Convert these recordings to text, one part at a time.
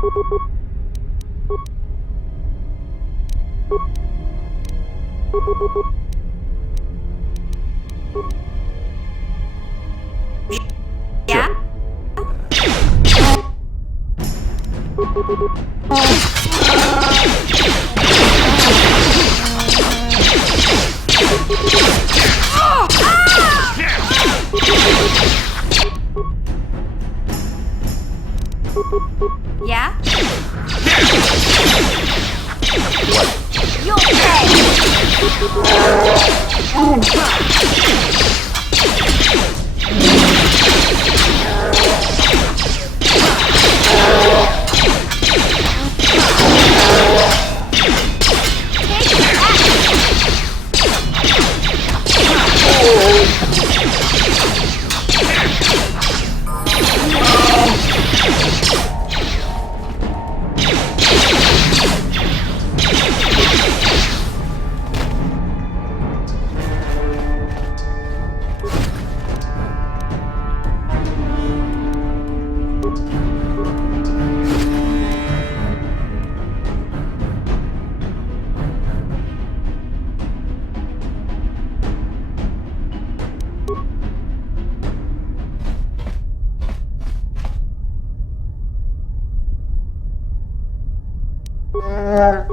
Yeah? Yeah? You'll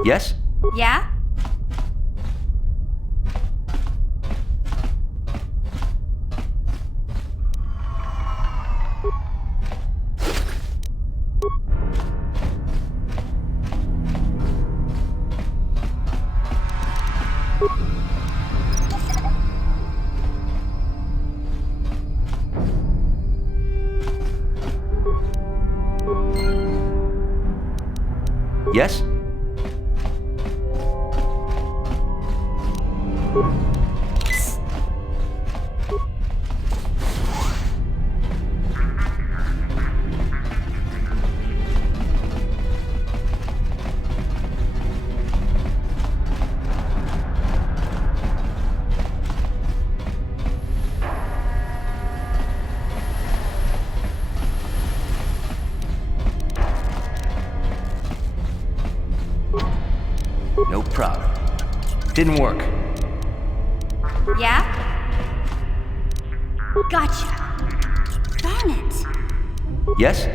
Yes? Yeah? Yes? No problem. Didn't work. Yeah? Gotcha. Darn it. Yes?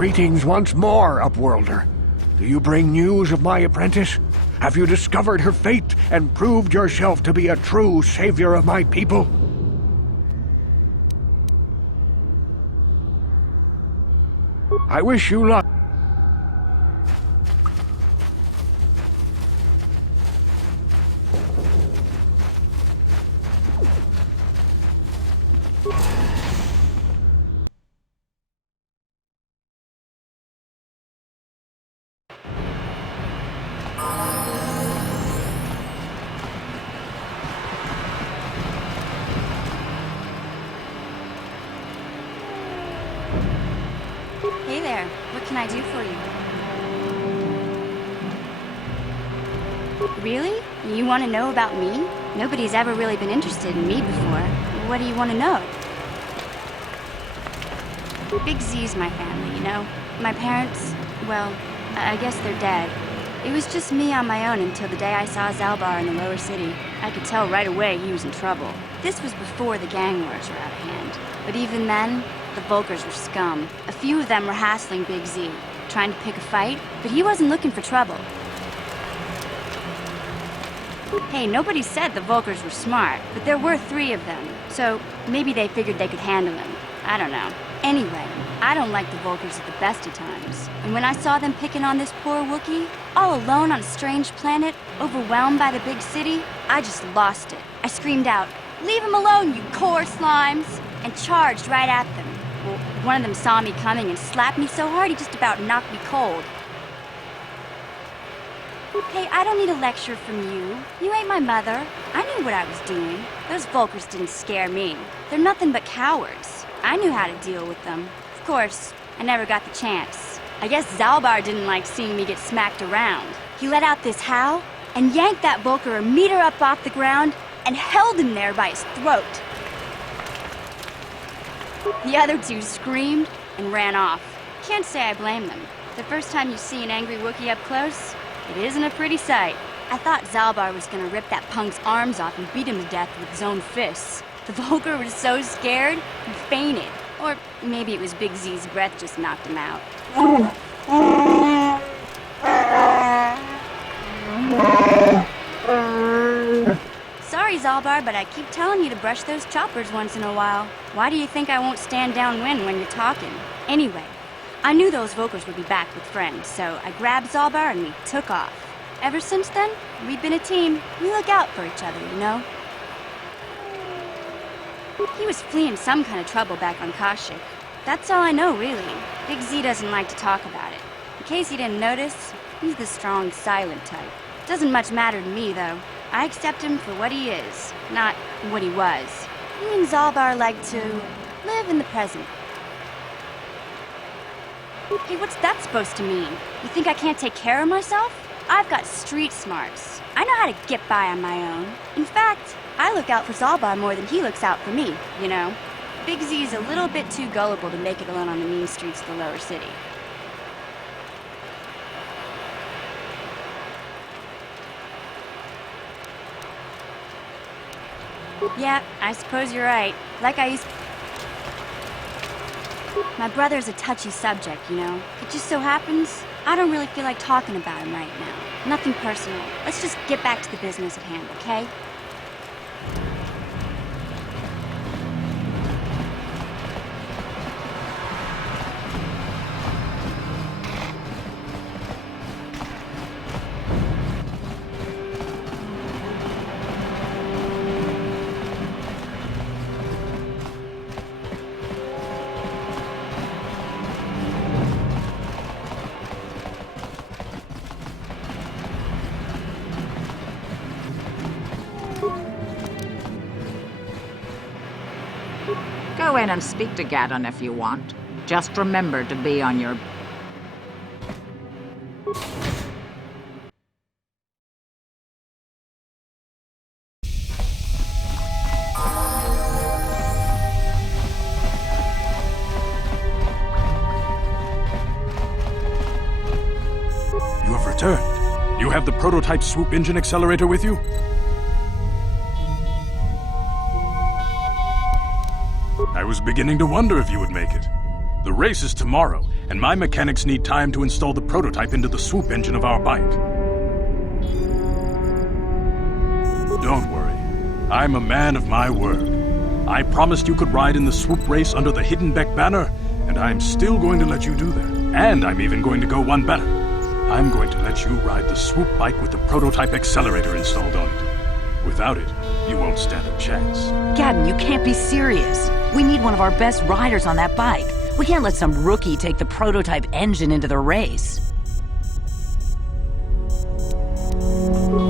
Greetings once more, Upworlder. Do you bring news of my apprentice? Have you discovered her fate and proved yourself to be a true savior of my people? I wish you luck. Hey there, what can I do for you? Really? You want to know about me? Nobody's ever really been interested in me before. What do you want to know? Big Z's my family, you know? My parents, well, I guess they're dead. It was just me on my own until the day I saw Zalbar in the lower city. I could tell right away he was in trouble. This was before the gang wars were out of hand. But even then, the Volkers were scum. A few of them were hassling Big Z, trying to pick a fight, but he wasn't looking for trouble. Hey, nobody said the Volkers were smart, but there were 3 of them, so maybe they figured they could handle him. I don't know. Anyway, I don't like the Volkers at the best of times. And when I saw them picking on this poor Wookiee, all alone on a strange planet, overwhelmed by the big city, I just lost it. I screamed out, "Leave him alone, you core slimes!" and charged right at them. Well, one of them saw me coming and slapped me so hard he just about knocked me cold. Hey, I don't need a lecture from you. You ain't my mother. I knew what I was doing. Those Volkers didn't scare me. They're nothing but cowards. I knew how to deal with them. Of course, I never got the chance. I guess Zalbar didn't like seeing me get smacked around. He let out this howl and yanked that Volker a meter up off the ground and held him there by his throat. The other 2 screamed and ran off. Can't say I blame them. The first time you see an angry Wookiee up close, it isn't a pretty sight. I thought Zalbar was gonna rip that punk's arms off and beat him to death with his own fists. The Volker was so scared, he fainted. Or maybe it was Big Z's breath just knocked him out. Sorry, Zalbar, but I keep telling you to brush those choppers once in a while. Why do you think I won't stand downwind when you're talking? Anyway, I knew those Volkers would be back with friends, so I grabbed Zalbar and we took off. Ever since then, we've been a team. We look out for each other, you know? He was fleeing some kind of trouble back on Kashyyyk. That's all I know, really. Big Z doesn't like to talk about it. In case you didn't notice, he's the strong, silent type. Doesn't much matter to me, though. I accept him for what he is, not what he was. Me and Zalbar like to live in the present. Hey, what's that supposed to mean? You think I can't take care of myself? I've got street smarts. I know how to get by on my own. In fact, I look out for Zalbar more than he looks out for me, you know? Big Z is a little bit too gullible to make it alone on the mean streets of the lower city. Yeah, I suppose you're right. Like I used... My brother's a touchy subject, you know? It just so happens, I don't really feel like talking about him right now. Nothing personal. Let's just get back to the business at hand, okay? Go in and speak to Gadon if you want. Just remember to be on your... You have returned. You have the prototype swoop engine accelerator with you? I was beginning to wonder if you would make it. The race is tomorrow, and my mechanics need time to install the prototype into the swoop engine of our bike. Don't worry. I'm a man of my word. I promised you could ride in the swoop race under the Hidden Beck banner, and I'm still going to let you do that. And I'm even going to go one better. I'm going to let you ride the swoop bike with the prototype accelerator installed on it. Without it, you won't stand a chance. Gadden, you can't be serious. We need one of our best riders on that bike. We can't let some rookie take the prototype engine into the race.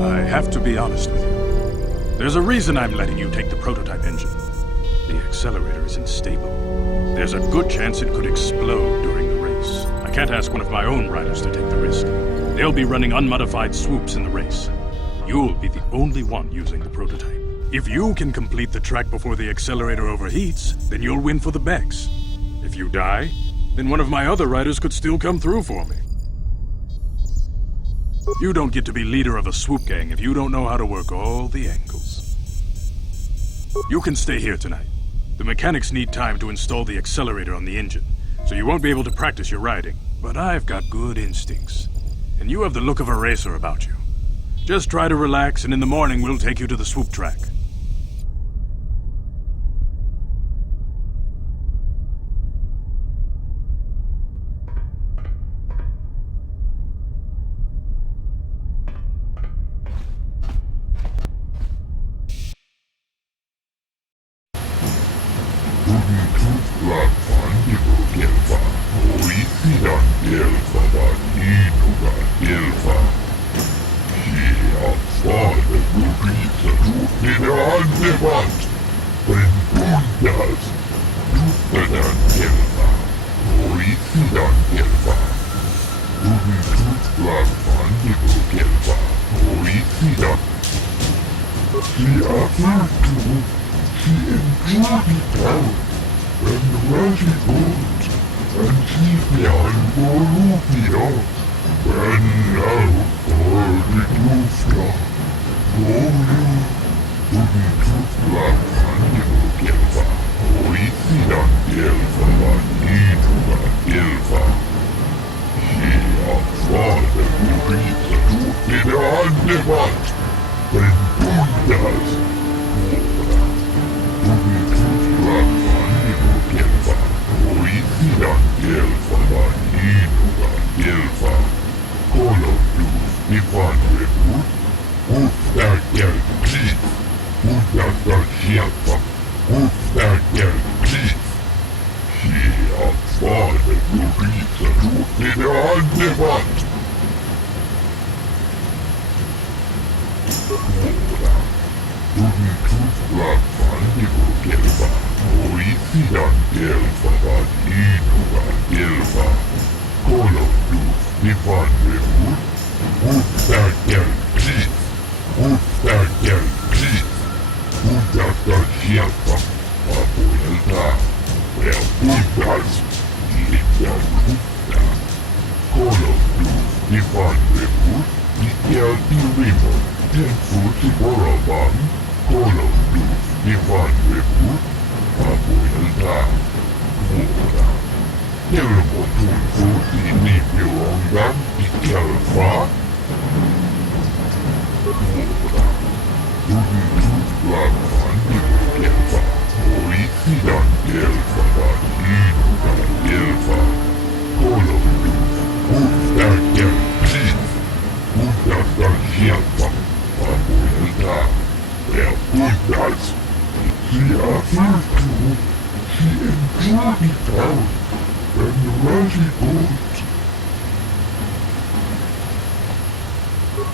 I have to be honest with you. There's a reason I'm letting you take the prototype engine. The accelerator is unstable. There's a good chance it could explode during the race. I can't ask one of my own riders to take the risk. They'll be running unmodified swoops in the race. You'll be the only one using the prototype. If you can complete the track before the accelerator overheats, then you'll win for the Becks. If you die, then one of my other riders could still come through for me. You don't get to be leader of a swoop gang if you don't know how to work all the angles. You can stay here tonight. The mechanics need time to install the accelerator on the engine, so you won't be able to practice your riding. But I've got good instincts, and you have the look of a racer about you. Just try to relax, and in the morning we'll take you to the swoop track.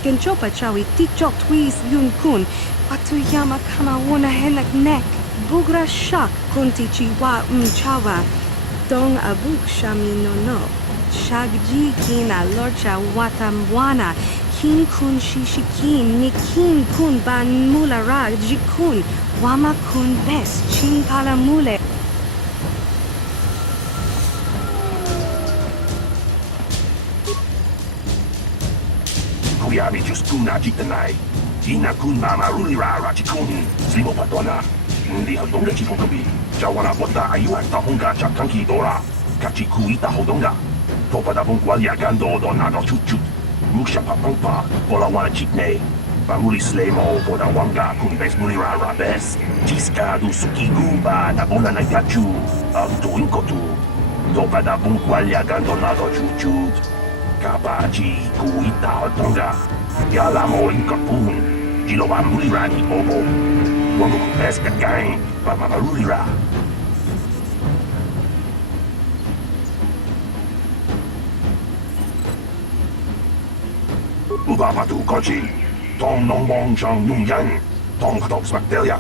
Genchopa chawi tikjok twis yun kun, atuyama kama wona henak nek, bugra shak kunti chiwa mchawa, dong abuk shami no, shagji kina lorcha watamwana, kin kun shishikin, nikin kun ban mulara jikun, wama kun bes chinkala mule. Kuyami Juskuna Jitanai, Tina Kun Mama Rulira Rachikun, Simo Patona, Ndi Hadonga Chikokabi, Jawana Bota Ayuan Tahunga Chakanki Dora, Kachikuita hodonga. Topada bungwalia gando do nago chuchut. Musha papampa, bola wana chitne. Bamuli slemo, boda wanga, kumbes mulira rabes. Tiska du suki gumba, na bona na gachu. Auto inkotu. Topada bungwalia gando nago chuchut. Kabachi kuita hodonga. Yalamo inkapun. Jiloba mulira ni obo. Wango kumbes kagain, bamamarulira. Ubapatu kochi, tong nong wong chang nung yang, tong katok smakdelia.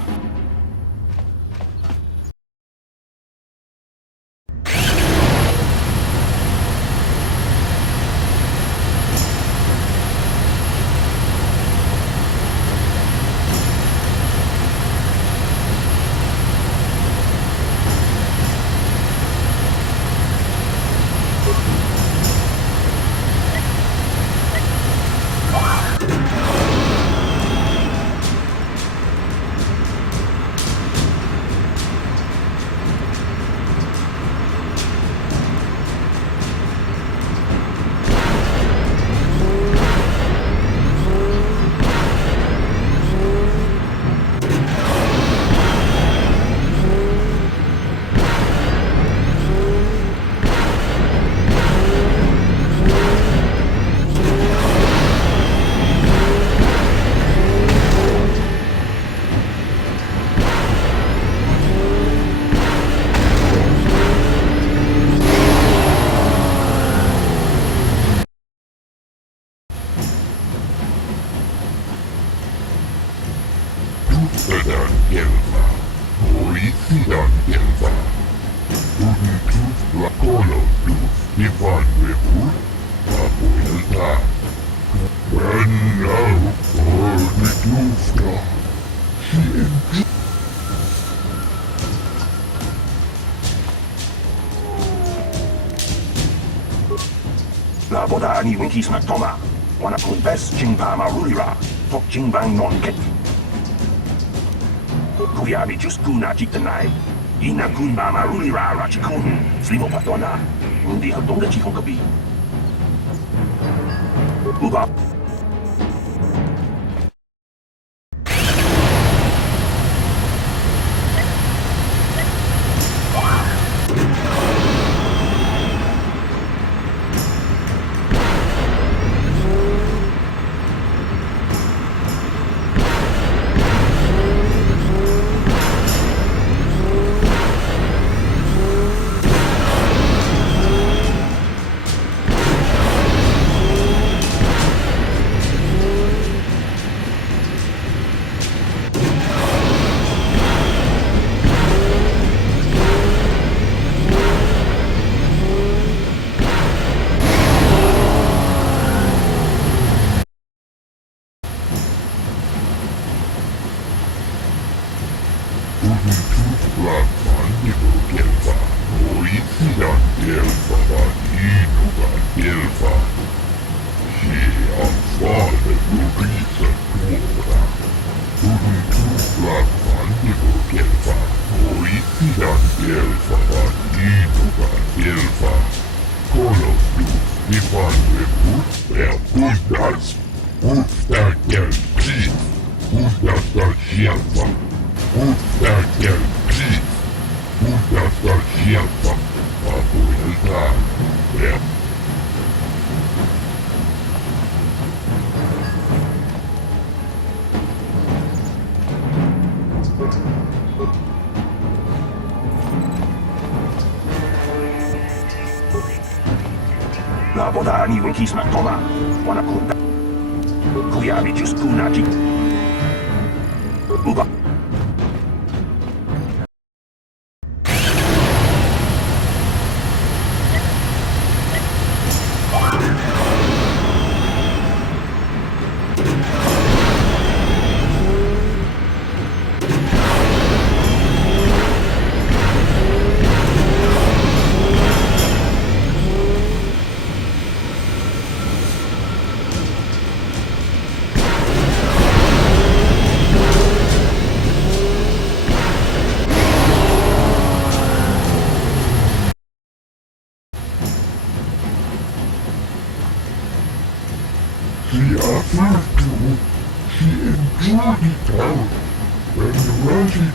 Sedang Elva, polisi dan Elva. Untuk lakolo dus Ivan Webur, Apo Elta. Benar, Ornitufta. La boda ni winki smak toma. Wana kumbes chingpa marulira. Tok chingbang non ket. Kuyabi just kuna chitanai. Ina kunba marulira rachikun. Slimo patona. Hindi hadonga chikong gabi. Uba. La boda ni winki smak toma. Wana kunda. Kuyabi just kuna chik. Uba.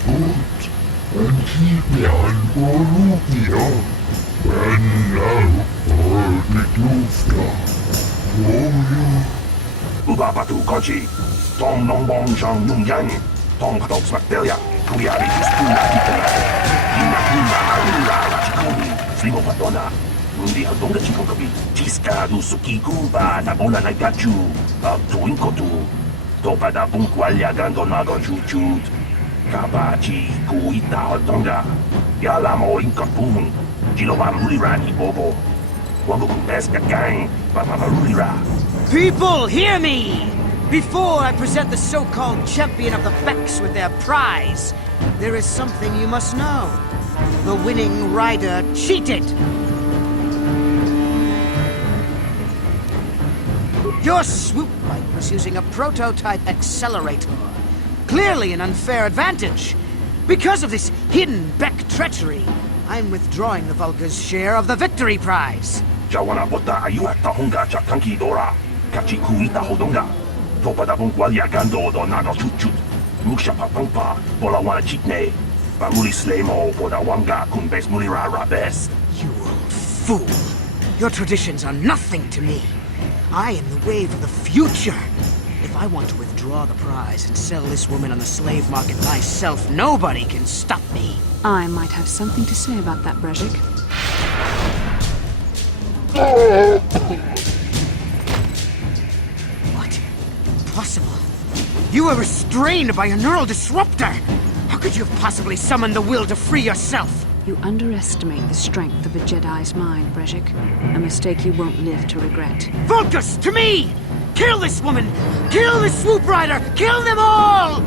foot and keep me on Borussia. And now for the Klufka. Ubapatu Kochi, Tom Nong Bong Shang Yung Yang, Tom Patok Bacteria, Kuriari Spuna Kitana, Ina Kuna Arura Rachikuni, Slimo Patona, Mundi Hadonga Chikokabi, Tiska du Suki Kuba, Nabona Nagachu, Tuinkotu, Topa da Bunkwalya Gandonago Chuchut, Kabachi Kuita Hadonga, Yalamo Inkapun, Jilowa Mulirani Bobo, Wagoku Eska Gang, Papa Mulira. People, hear me! Before I present the so-called champion of the Becks with their prize, there is something you must know. The winning rider cheated! Your swoop bike was using a prototype accelerator. Clearly an unfair advantage. Because of this hidden Beck treachery, I'm withdrawing the Vulca's share of the victory prize. Jawana Bota Ayuata Honga Chakanki Dora, Kachikuita Hodonga, Topada Bunkwalya Gando Donago Chuchut, Musha Papampa, Bolawana Chitne, Bamuli Slemo, Bodawanga, Kumbes Mulira Rabes. You old fool! Your traditions are nothing to me. I am the wave of the future. If I want to withdraw the prize and sell this woman on the slave market myself, nobody can stop me. I might have something to say about that, Brezhik. What? Impossible. You were restrained by a neural disruptor. How could you have possibly summoned the will to free yourself? You underestimate the strength of a Jedi's mind, Brezhik. A mistake you won't live to regret. Vulcus, to me! Kill this woman! Kill the swoop rider! Kill them all!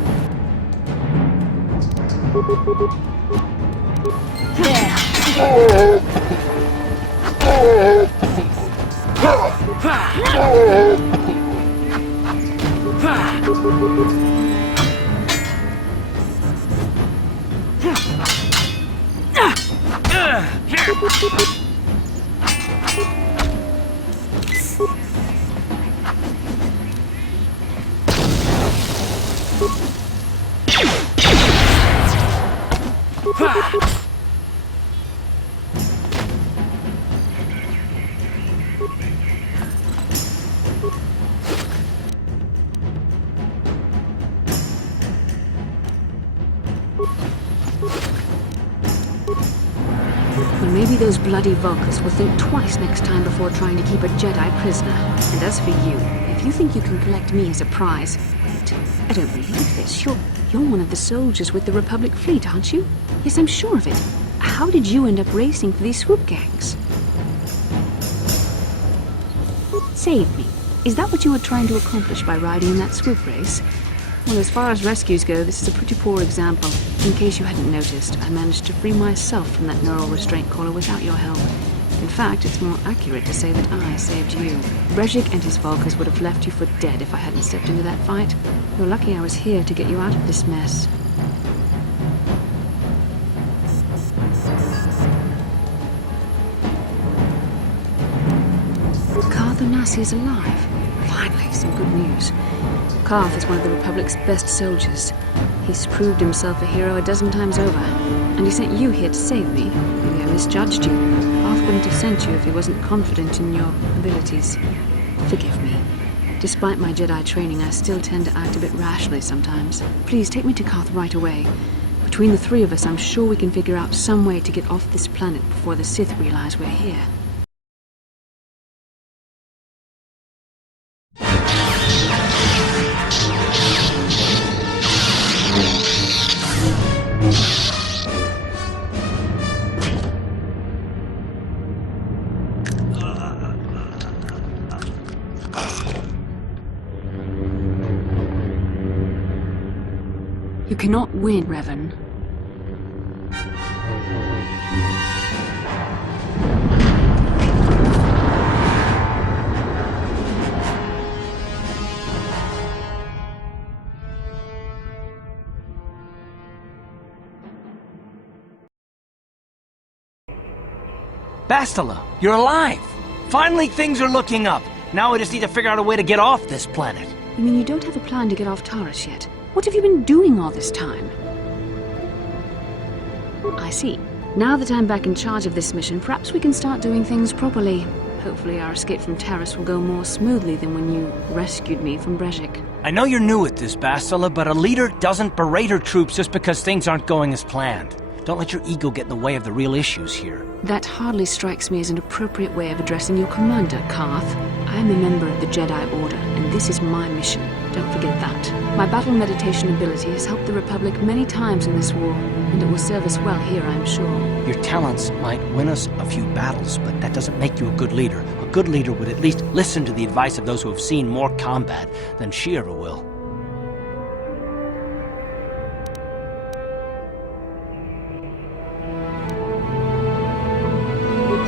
Well, maybe those bloody Vulcans will think twice next time before trying to keep a Jedi prisoner. And as for you, if you think you can collect me as a prize... Wait, I don't believe this. You're one of the soldiers with the Republic fleet, aren't you? Yes, I'm sure of it. How did you end up racing for these swoop gangs? Save me. Is that what you were trying to accomplish by riding in that swoop race? Well, as far as rescues go, this is a pretty poor example. In case you hadn't noticed, I managed to free myself from that neural restraint collar without your help. In fact, it's more accurate to say that I saved you. Brezhik and his Vulcans would have left you for dead if I hadn't stepped into that fight. You're lucky I was here to get you out of this mess. Karth is alive. Finally, some good news. Karth is one of the Republic's best soldiers. He's proved himself a hero a dozen times over. And he sent you here to save me. Maybe I misjudged you. Karth wouldn't have sent you if he wasn't confident in your abilities. Forgive me. Despite my Jedi training, I still tend to act a bit rashly sometimes. Please, take me to Karth right away. Between the three of us, I'm sure we can figure out some way to get off this planet before the Sith realize we're here. You cannot win, Revan. Bastilla, you're alive! Finally, things are looking up. Now I just need to figure out a way to get off this planet. You mean you don't have a plan to get off Taurus yet? What have you been doing all this time? I see. Now that I'm back in charge of this mission, perhaps we can start doing things properly. Hopefully our escape from Terrace will go more smoothly than when you rescued me from Brezhik. I know you're new at this, Bastilla, but a leader doesn't berate her troops just because things aren't going as planned. Don't let your ego get in the way of the real issues here. That hardly strikes me as an appropriate way of addressing your commander, Karth. I am a member of the Jedi Order, and this is my mission. Don't forget that. My battle meditation ability has helped the Republic many times in this war, and it will serve us well here, I'm sure. Your talents might win us a few battles, but that doesn't make you a good leader. A good leader would at least listen to the advice of those who have seen more combat than she ever will.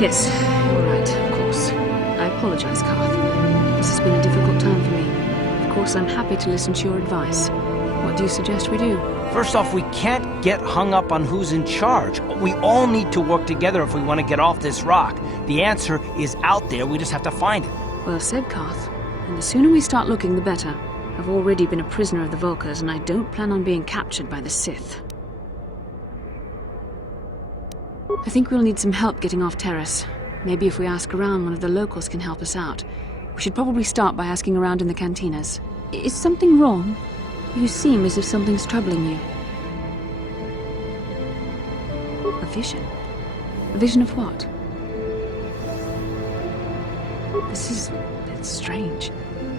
Yes, you're right, of course. I apologize, Karth. This has been a difficult time for me. Of course, I'm happy to listen to your advice. What do you suggest we do? First off, we can't get hung up on who's in charge. We all need to work together if we want to get off this rock. The answer is out there, we just have to find it. Well said, Karth. And the sooner we start looking, the better. I've already been a prisoner of the Vulkars, and I don't plan on being captured by the Sith. I think we'll need some help getting off Terrace. Maybe if we ask around, one of the locals can help us out. We should probably start by asking around in the cantinas. Is something wrong? You seem as if something's troubling you. A vision? A vision of what? It's strange.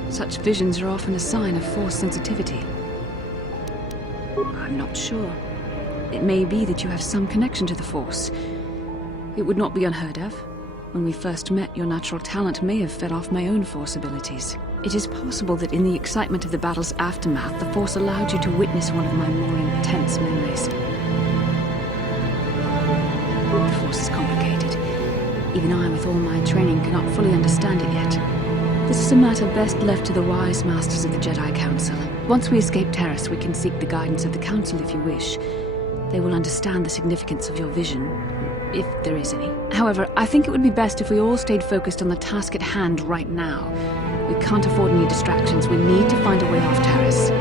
Such visions are often a sign of Force sensitivity. I'm not sure. It may be that you have some connection to the Force. It would not be unheard of. When we first met, your natural talent may have fed off my own Force abilities. It is possible that in the excitement of the battle's aftermath, the Force allowed you to witness one of my more intense memories. The Force is complicated. Even I, with all my training, cannot fully understand it yet. This is a matter best left to the wise masters of the Jedi Council. Once we escape Terrace, we can seek the guidance of the Council if you wish. They will understand the significance of your vision, if there is any. However, I think it would be best if we all stayed focused on the task at hand right now. We can't afford any distractions. We need to find a way off Terrace.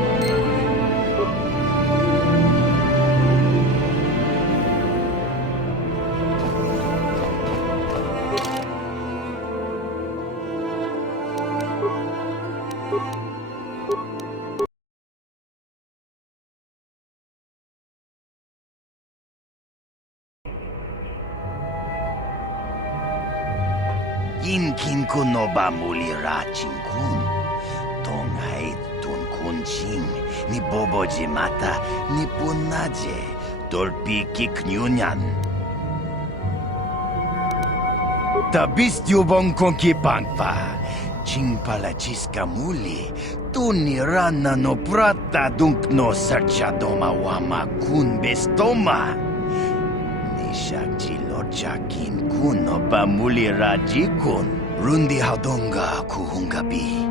Kin kun no ba muli ra ching kun. Tong hai tun kun ching. Ni bobo mata ni punaje. Dolpi kik nyunyan. Tabist yubong konki pangpa. Ching pala chiska muli. Tuni rana no prata dunk no sercha doma wama kun bestoma. Ni shakji Jakin kuno pa muli raji kun. Rundi haudonga kuhungabi.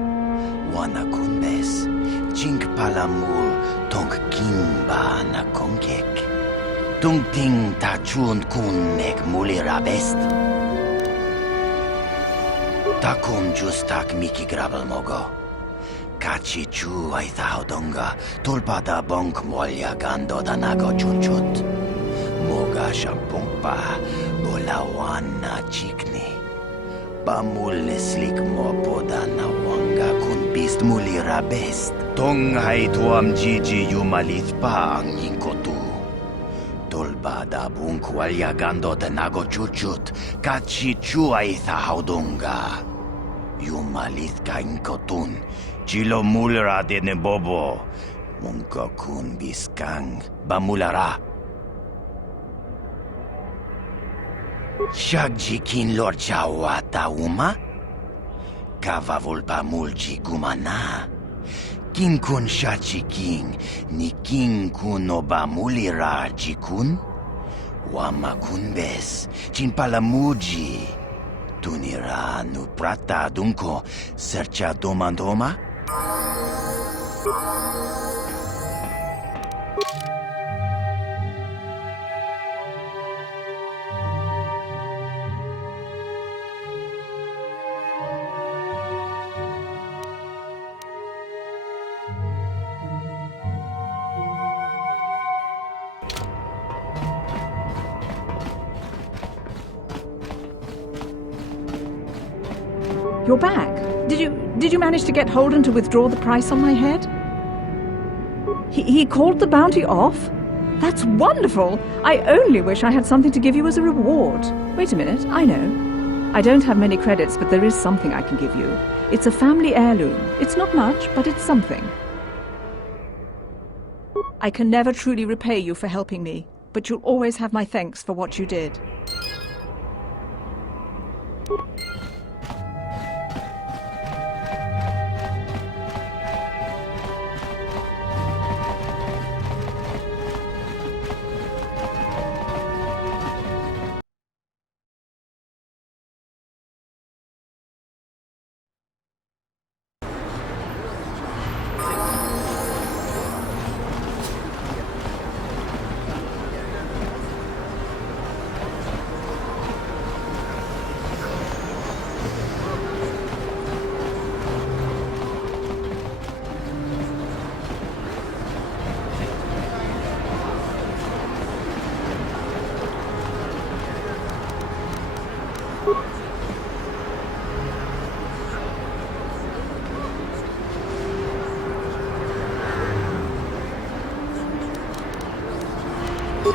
Wana kunbes. Jink palamul tong kimba na kongek. Tung ting tachun kun nek muli rabest. Takum justak miki grabel mogo. Kachi chu ay haudonga. Tulpada bonk molya gando danago chunchut. Moga shampongpa, bolawan na chikni. Pamuli slik mo poda na wanga kun bist muli rabest. Tong hai tuam jiji yumalit pa ang yingkotu. Tolba da bunk walya gando tenago chuchut, kachi chuay tha haudunga. Yumalit ka inkotun, chilo mulra de ne bobo. Mungko kun biskang, bamulara. Shagjikin lor chawata uma? Kava volpa mulji gumana. Kin kun shachiking, ni kin kun oba mulira jikun? Wama kun bes, chin palamuji. Tunira nu prata dunko, sercha domandoma? You're back. Did you manage to get Holden to withdraw the price on my head? He called the bounty off? That's wonderful! I only wish I had something to give you as a reward. Wait a minute, I know. I don't have many credits, but there is something I can give you. It's a family heirloom. It's not much, but it's something. I can never truly repay you for helping me, but you'll always have my thanks for what you did.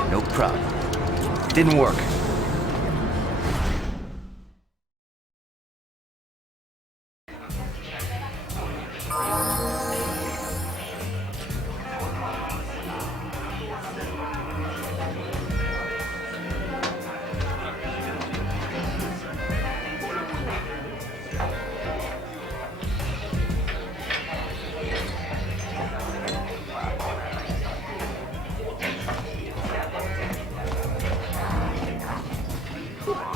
No problem. Didn't work.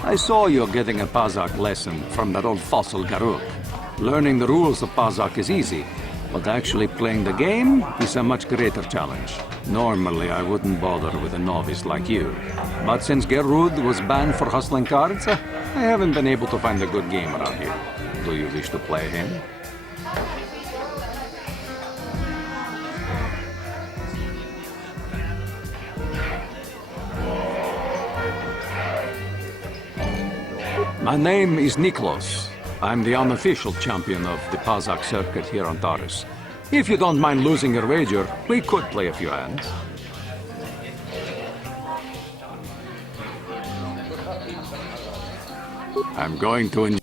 I saw you're getting a Pazak lesson from that old fossil Garuk. Learning the rules of Pazak is easy, but actually playing the game is a much greater challenge. Normally, I wouldn't bother with a novice like you. But since Gerud was banned for hustling cards, I haven't been able to find a good game around here. Do you wish to play him? My name is Niklos. I'm the unofficial champion of the Pazak circuit here on Taurus. If you don't mind losing your wager, we could play a few hands. I'm going to enjoy.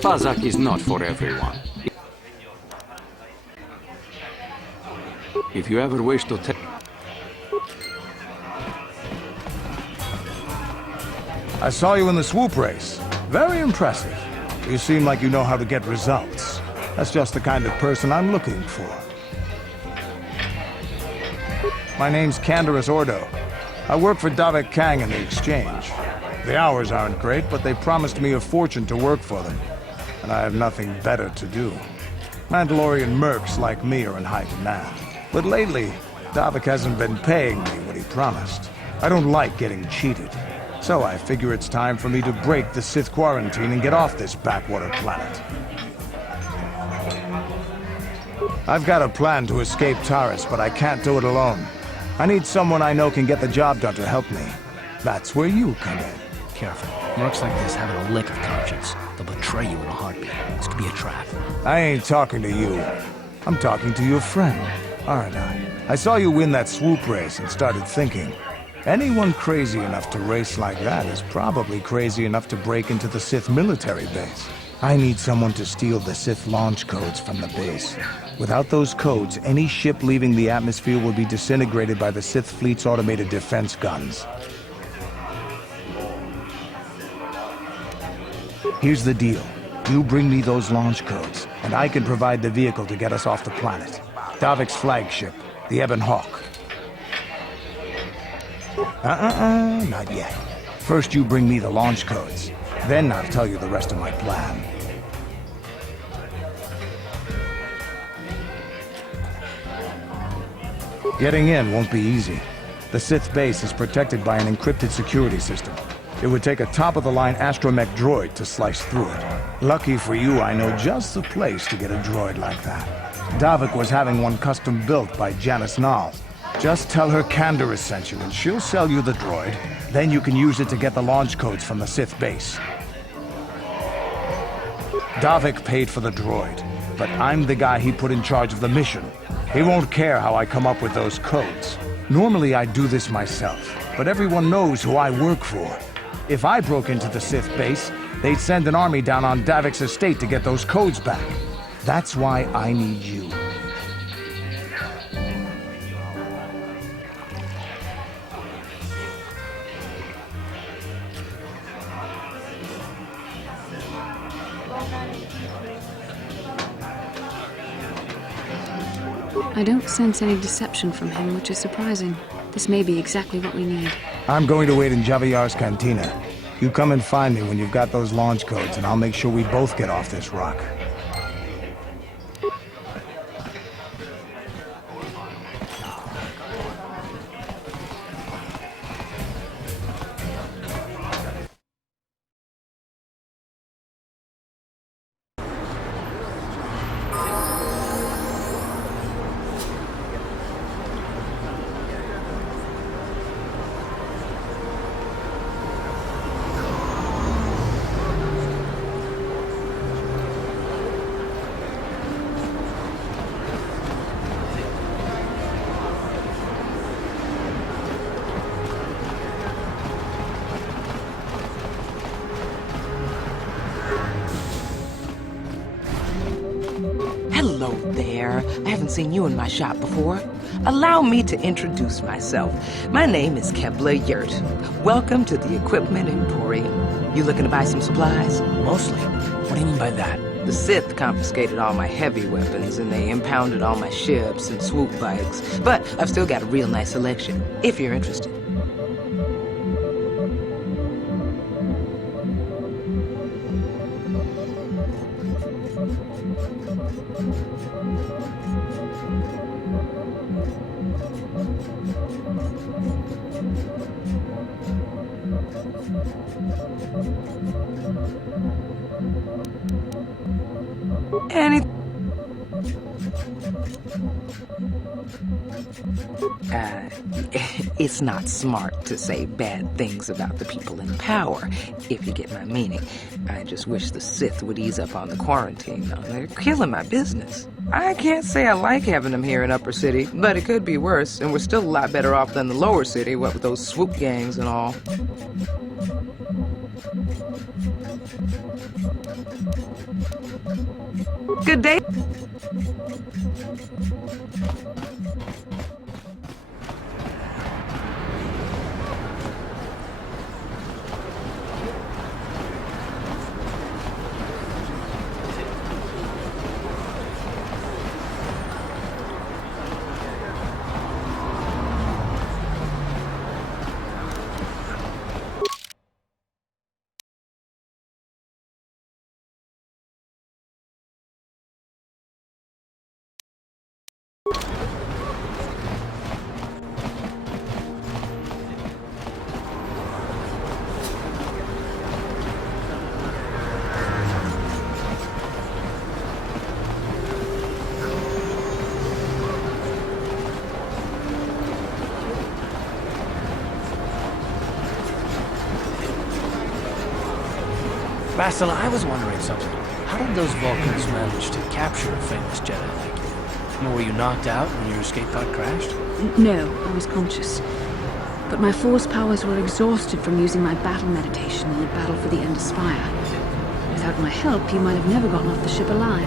Pazak is not for everyone. If you ever wish to take... I saw you in the swoop race. Very impressive. You seem like you know how to get results. That's just the kind of person I'm looking for. My name's Canderous Ordo. I work for Davik Kang in the exchange. The hours aren't great, but they promised me a fortune to work for them. And I have nothing better to do. Mandalorian mercs like me are in high demand. But lately, Davik hasn't been paying me what he promised. I don't like getting cheated. So I figure it's time for me to break the Sith quarantine and get off this backwater planet. I've got a plan to escape Taris, but I can't do it alone. I need someone I know can get the job done to help me. That's where you come in. Careful. Mercs like this haven't a lick of conscience. They'll betray you in a heartbeat. This could be a trap. I ain't talking to you. I'm talking to your friend, aren't I? I saw you win that swoop race and started thinking. Anyone crazy enough to race like that is probably crazy enough to break into the Sith military base. I need someone to steal the Sith launch codes from the base. Without those codes, any ship leaving the atmosphere will be disintegrated by the Sith fleet's automated defense guns. Here's the deal. You bring me those launch codes, and I can provide the vehicle to get us off the planet. Davik's flagship, the Ebon Hawk. Not yet. First you bring me the launch codes. Then I'll tell you the rest of my plan. Getting in won't be easy. The Sith base is protected by an encrypted security system. It would take a top-of-the-line astromech droid to slice through it. Lucky for you, I know just the place to get a droid like that. Davik was having one custom built by Janice Nall. Just tell her Canderous sent you, and she'll sell you the droid. Then you can use it to get the launch codes from the Sith base. Davik paid for the droid, but I'm the guy he put in charge of the mission. He won't care how I come up with those codes. Normally I'd do this myself, but everyone knows who I work for. If I broke into the Sith base, they'd send an army down on Davik's estate to get those codes back. That's why I need you. I don't sense any deception from him, which is surprising. This may be exactly what we need. I'm going to wait in Javier's cantina. You come and find me when you've got those launch codes, and I'll make sure we both get off this rock. Hello there. I haven't seen you in my shop before. Allow me to introduce myself. My name is Kebla Yurt. Welcome to the Equipment Emporium. You looking to buy some supplies? Mostly. What do you mean by that? The Sith confiscated all my heavy weapons and they impounded all my ships and swoop bikes. But I've still got a real nice selection, if you're interested. It's not smart to say bad things about the people in power, if you get my meaning. I just wish the Sith would ease up on the quarantine. No, they're killing my business. I can't say I like having them here in Upper City, but it could be worse, and we're still a lot better off than the Lower City, what with those swoop gangs and all. Good day. Bastilla, I was wondering something. How did those Vulcans manage to capture a famous Jedi like you? I mean, were you knocked out when your escape pod crashed? No, I was conscious. But my force powers were exhausted from using my battle meditation in the battle for the Ender Spire. Without my help, you might have never gotten off the ship alive.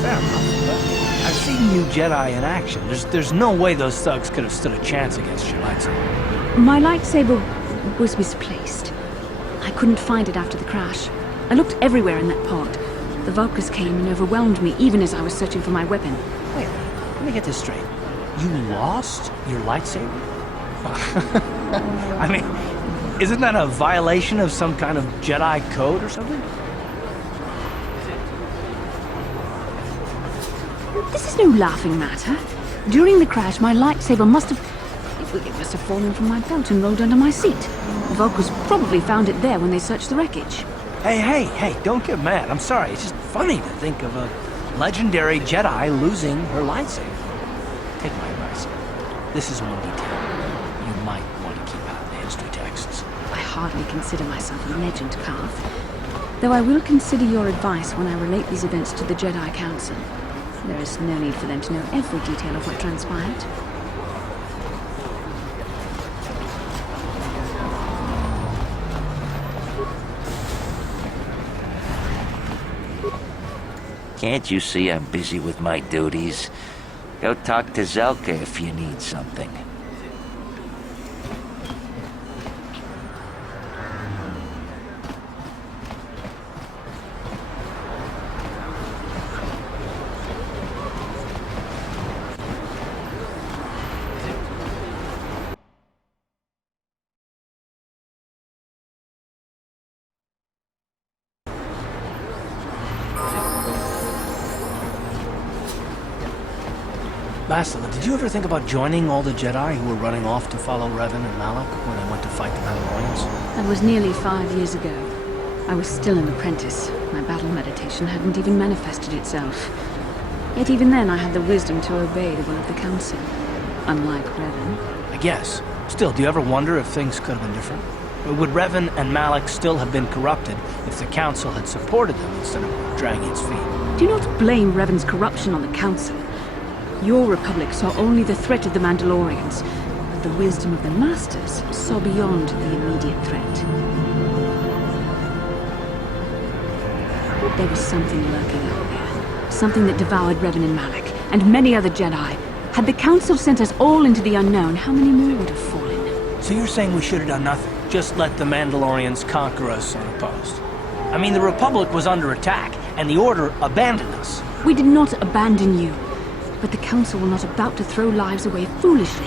Fair enough, but I've seen you Jedi in action. There's no way those thugs could have stood a chance against your lightsaber. My lightsaber was misplaced. I couldn't find it after the crash. I looked everywhere in that pod. The Vulcans came and overwhelmed me even as I was searching for my weapon. Wait, let me get this straight. You lost your lightsaber? I mean, isn't that a violation of some kind of Jedi code or something? This is no laughing matter. During the crash, my lightsaber must have fallen from my belt and rolled under my seat. The Vulcans probably found it there when they searched the wreckage. Hey, don't get mad. I'm sorry. It's just funny to think of a legendary Jedi losing her lightsaber. Take my advice. This is one detail you might want to keep out of the history texts. I hardly consider myself a legend, Carth. Though I will consider your advice when I relate these events to the Jedi Council. There is no need for them to know every detail of what transpired. Can't you see I'm busy with my duties? Go talk to Zelka if you need something. Bastilla, did you ever think about joining all the Jedi who were running off to follow Revan and Malak when they went to fight the Mandalorians? That was nearly 5 years ago. I was still an apprentice. My battle meditation hadn't even manifested itself. Yet even then I had the wisdom to obey the will of the Council. Unlike Revan. I guess. Still, do you ever wonder if things could have been different? Or would Revan and Malak still have been corrupted if the Council had supported them instead of dragging its feet? Do not blame Revan's corruption on the Council. Your Republic saw only the threat of the Mandalorians, but the wisdom of the Masters saw beyond the immediate threat. There was something lurking out there. Something that devoured Revan and Malak, and many other Jedi. Had the Council sent us all into the unknown, how many more would have fallen? So you're saying we should have done nothing? Just let the Mandalorians conquer us unopposed? I mean, the Republic was under attack, and the Order abandoned us. We did not abandon you. But the Council were not about to throw lives away foolishly.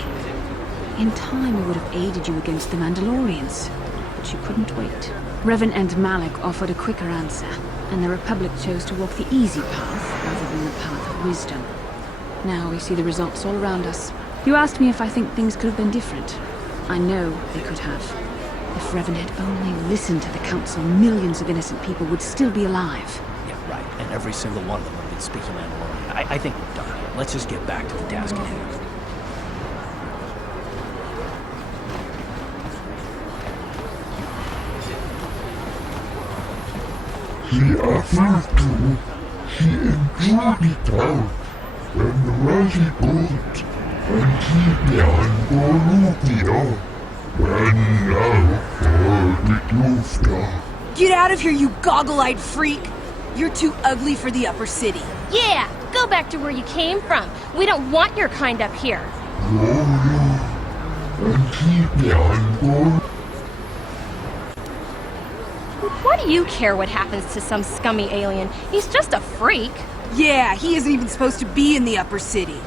In time, we would have aided you against the Mandalorians. But you couldn't wait. Revan and Malak offered a quicker answer, and the Republic chose to walk the easy path rather than the path of wisdom. Now we see the results all around us. You asked me if I think things could have been different. I know they could have. If Revan had only listened to the Council, millions of innocent people would still be alive. Yeah, right. And every single one of them would have been speaking Mandalorian. I think we're done here. let's just get back to the task at hand. She offered to. She enjoyed it out. And Raji boat. And she began Bolivia. And now for the Get out of here, you goggle-eyed freak! You're too ugly for the upper city. Yeah, go back to where you came from. We don't want your kind up here. Why do you care what happens to some scummy alien? He's just a freak. Yeah, he isn't even supposed to be in the upper city.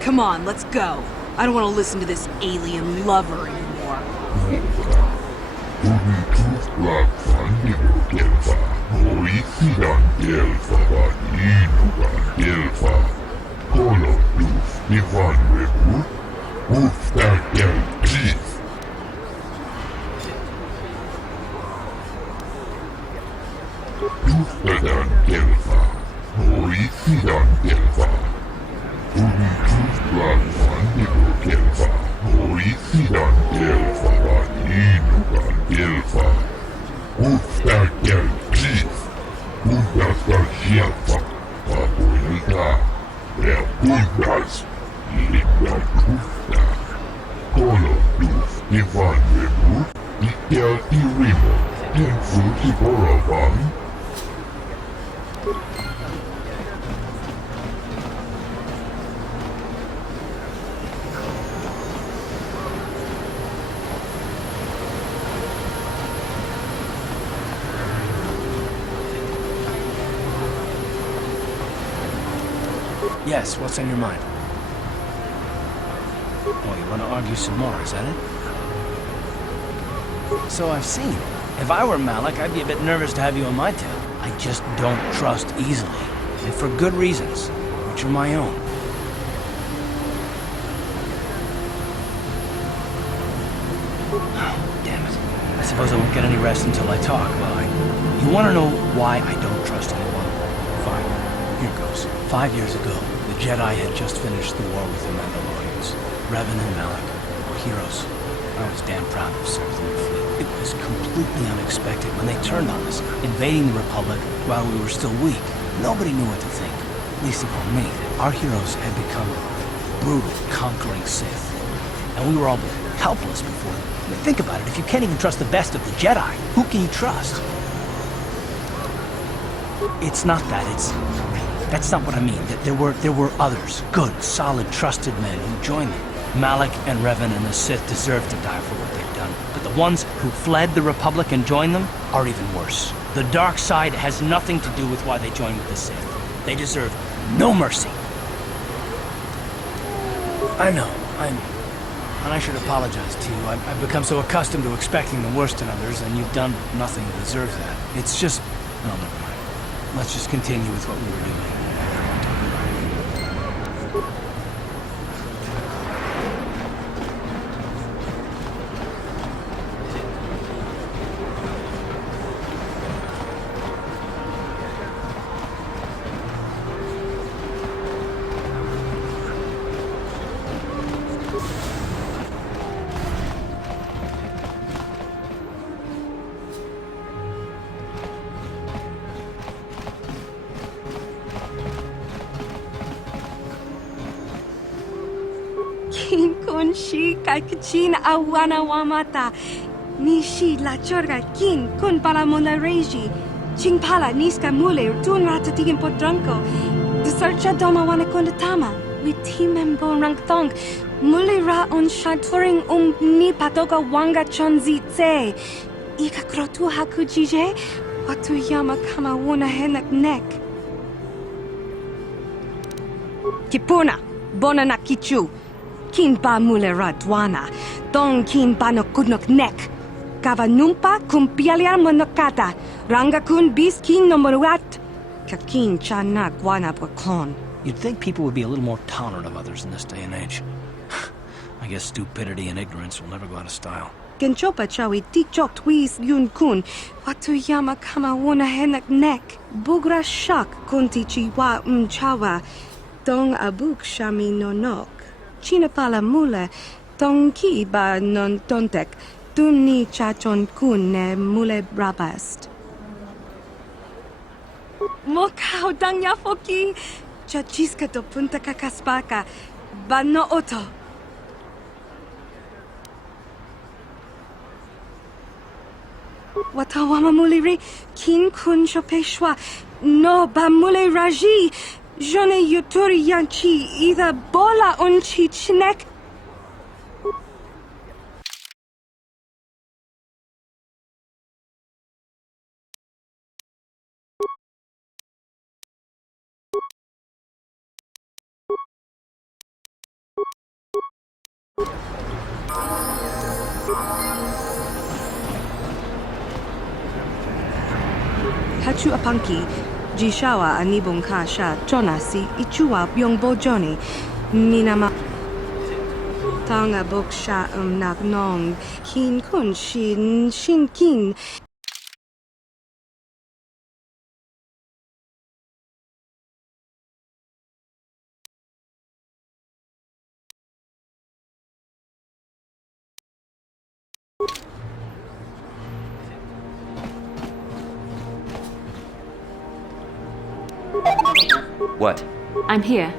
Come on, let's go. I don't want to listen to this alien lover anymore. Yes, what's on your mind? Oh, you want to argue some more, is that it? So I've seen. If I were Malik, I'd be a bit nervous to have you on my tail. I just don't trust easily. And for good reasons, which are my own. Oh, damn it. I suppose I won't get any rest until I talk, will I? You want to know why I don't trust anyone? Fine. Here goes. 5 years ago, the Jedi had just finished the war with the Mandalorians. Revan and Malik were heroes. I was damn proud to have served in their fleet. It was completely unexpected when they turned on us, invading the Republic while we were still weak. Nobody knew what to think, least of all me. Our heroes had become brutal, conquering Sith. And we were all helpless before them. I mean, think about it. If you can't even trust the best of the Jedi, who can you trust? It's not that. That's not what I mean. There were others, good, solid, trusted men who joined them. Malik and Revan and the Sith deserve to die for what they've done. But the ones who fled the Republic and joined them are even worse. The dark side has nothing to do with why they joined with the Sith. They deserve no mercy. I know, and I should apologize to you. I've become so accustomed to expecting the worst in others, and you've done nothing to deserve that. It's just... No, never mind. Let's just continue with what we were doing. Kin shi kakchin awana wamata. Nishi la chorga kin kun pala mona reji. Ching pala niska mule tun ratatigen podranko. The searcha doma wana kondatama. With timem bon rangtong. Mule ra on shaturing ni patoga wanga chonzi tse. Ika krotu hakujije. Watu yama kama wona henak nek. Kipuna. Bona na kichu. Kin pa mulera dwana, dong kin pa no kudnok nek. Kava numpa kumpialia monokata, ranga kun bis kin no moruat. Kakin chana guana bwakon. You'd think people would be a little more tolerant of others in this day and age. I guess stupidity and ignorance will never go out of style. Genchopa chawi tikchok twis yun kun. Watuyama kama wona henak nek. Bugra shak kunti chiwa chawa. Dong abuk shami nonok. Chinapala mule. Dong ki ba non tontek. Dunni chachon kun ne mule brabast. Mokao dangya foki. Chachiska to punta kakaspaka. Bano oto. Watawama muliri. Kin kun chopeshwa. No ba mule raji. Jone yuturi yanchi. Either bola unchi chinek. Hachu apanki, jishawa anibong kasha, chonasi, ichua byongbo joni, minama. Tanga boksha nagnong, kin kun shin kin. What? I'm here.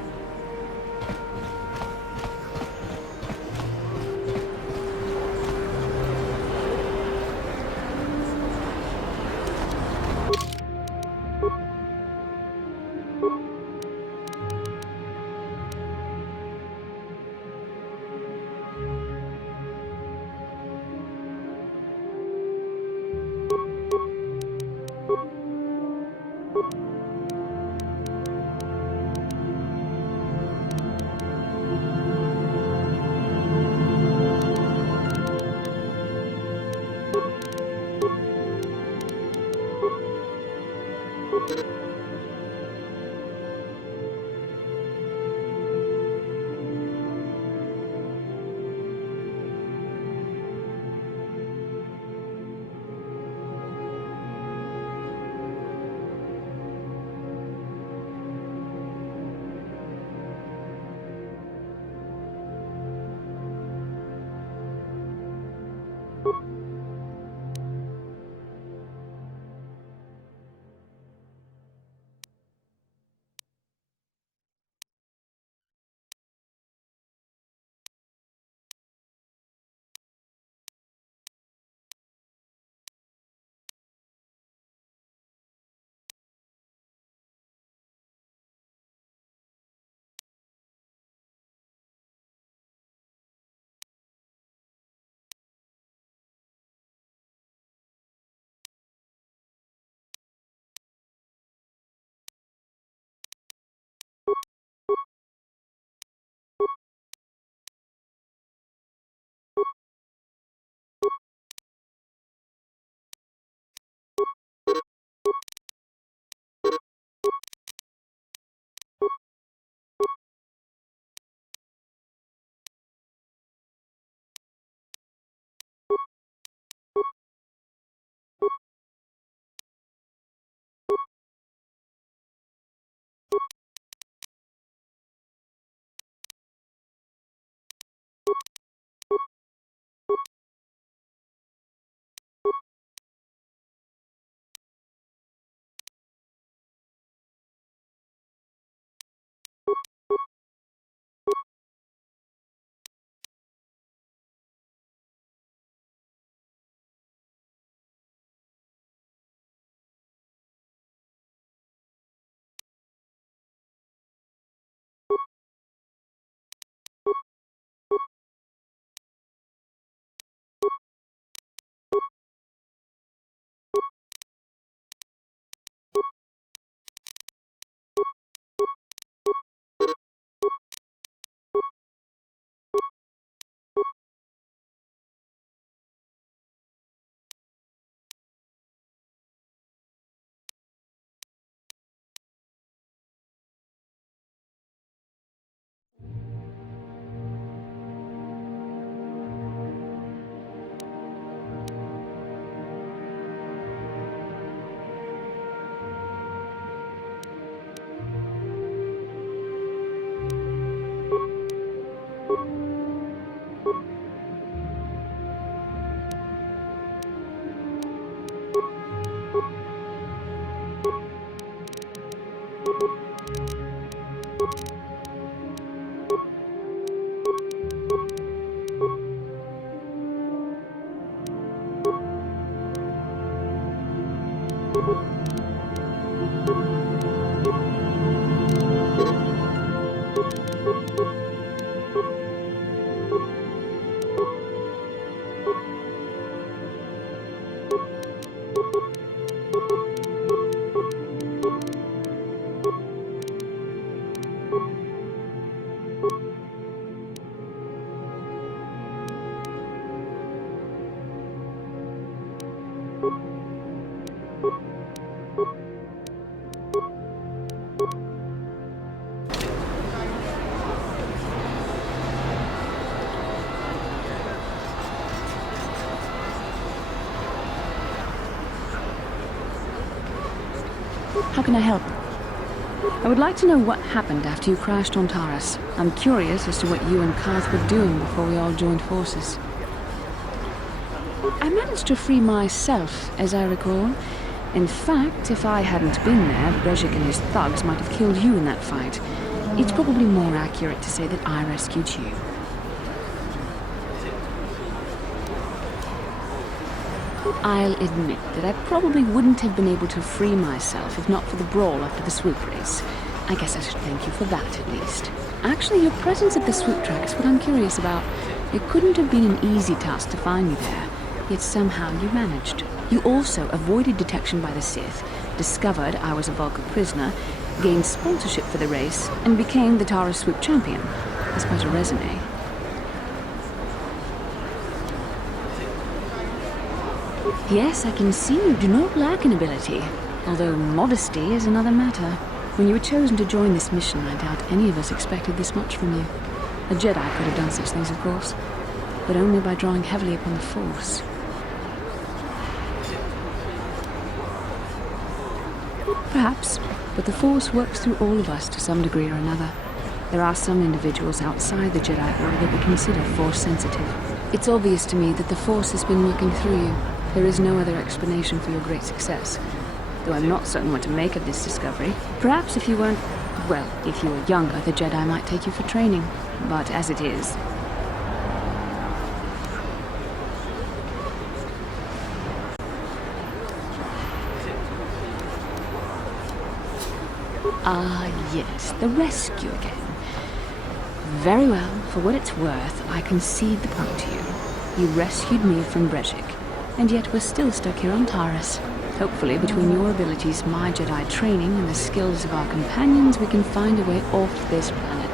How can I help? I would like to know what happened after you crashed on Taurus. I'm curious as to what you and Karth were doing before we all joined forces. I managed to free myself, as I recall. In fact, if I hadn't been there, Brezhik and his thugs might have killed you in that fight. It's probably more accurate to say that I rescued you. I'll admit that I probably wouldn't have been able to free myself if not for the brawl after the swoop race. I guess I should thank you for that, at least. Actually, your presence at the swoop track is what I'm curious about. It couldn't have been an easy task to find me there, yet somehow you managed. You also avoided detection by the Sith, discovered I was a Vulcan prisoner, gained sponsorship for the race, and became the Taurus swoop champion. That's quite a resume. Yes, I can see you do not lack an ability, although modesty is another matter. When you were chosen to join this mission, I doubt any of us expected this much from you. A Jedi could have done such things, of course, but only by drawing heavily upon the Force. Perhaps, but the Force works through all of us to some degree or another. There are some individuals outside the Jedi Order that we consider Force sensitive. It's obvious to me that the Force has been working through you. There is no other explanation for your great success. Though I'm not certain what to make of this discovery. Perhaps if you weren't... well, if you were younger, the Jedi might take you for training. But as it is... Ah, yes, the rescue again. Very well, for what it's worth, I concede the point to you. You rescued me from Brezhik, and yet we're still stuck here on Taurus. Hopefully, between your abilities, my Jedi training, and the skills of our companions, we can find a way off this planet.